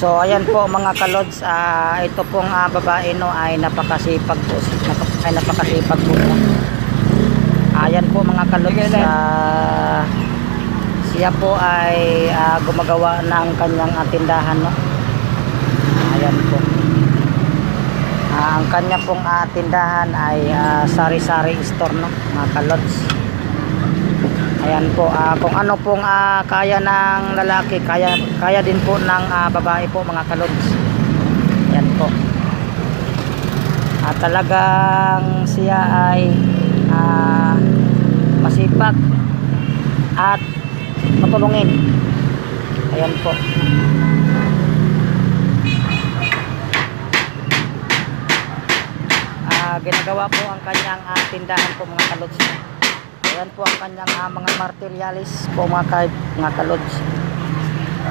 So ayan po mga kalods, ito pong babae no ay napakasipag po, napakasipag po. Ayan po mga kalods, siya po ay gumagawa ng kanyang tindahan no. Ayan po. Ang kanya pong tindahan ay sari-sari store no mga kalods. Ayan po, kung ano pong kaya ng lalaki, kaya din po ng babae po mga kalods. Ayan po. Talagang siya ay masipag at matulungin. Ayan po. Ginagawa po ang kanyang tindahan po mga kalods. Ayan po ang kanyang mga materialis po mga kalods.